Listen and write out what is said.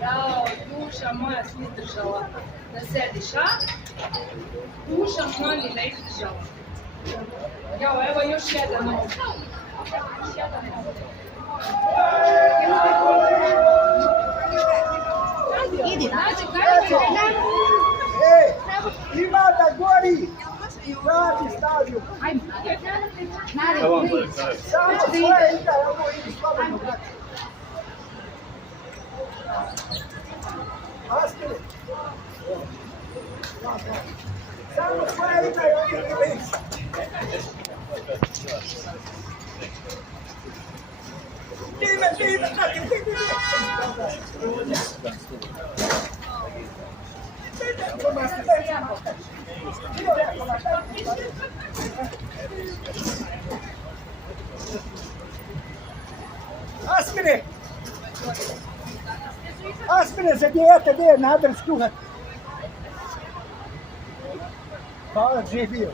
Jao, duša moja si izdržala da sediš, a? Duša moja ni ne izdržala. Jao, evo još jedan ovdje. Još jedan ovdje. Idi, nađi, kada Ej, ima da gori! Vrati stavio! ajmo. Samo svoje ide, ovo idi slobodno, brate. Askili! Samo svoje ide, ovo idi. Time, brate, Asmine! Asmine, za dijete, gdje je nadrž kuhat? Hvala, živio.